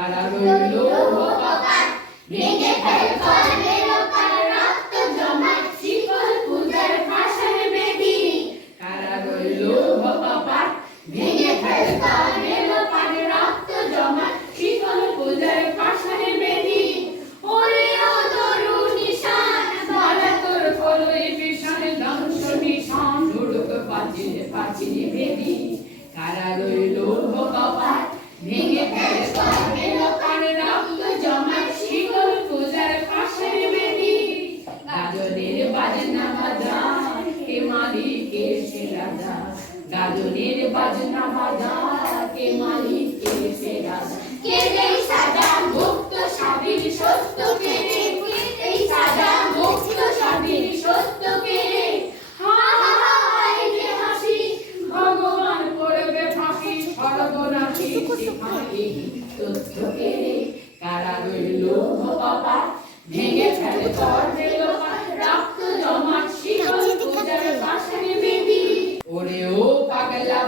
কারা রইল কপাট ভেঙে ফেল করবে লোকাল রক্ত জমাট শিকল পূজার ভাষার বেদি কারা রইল কপাট ভেঙে ফেল করবে লোকাল রক্ত জমাট শিকল পূজার ভাষার বেদি ওরে ও তরুণী শান বলা তোর কলই ভীষণ ধ্বংস নিশান ঢুড়ুক পাচিরে পাচিরে বেদি কারা রইল কপাট ভেঙে ফেল করবে লোকাল রক্ত জমাট শিকল পূজার ভাষার বেদি গাজনের বাজনা বাজা কে মালিক সে রাজা গাজনের বাজনা বাজা কে মালিক সে রাজা কে দেই সাজা মুক্ত স্বাধীন সত্য কে রে কে দেই সাজা মুক্ত স্বাধীন সত্য কে রে হা হা হায় যে হাসি ভগবান করবে ফাঁসি সর্বনাশী শিখাই তথ্য কে রে কারা রইল কপাট ভেঙে ফেল করবে লোকাল রক্ত জমাট শিকল পূজার ভাষার বেদি ওরে ও পাগলা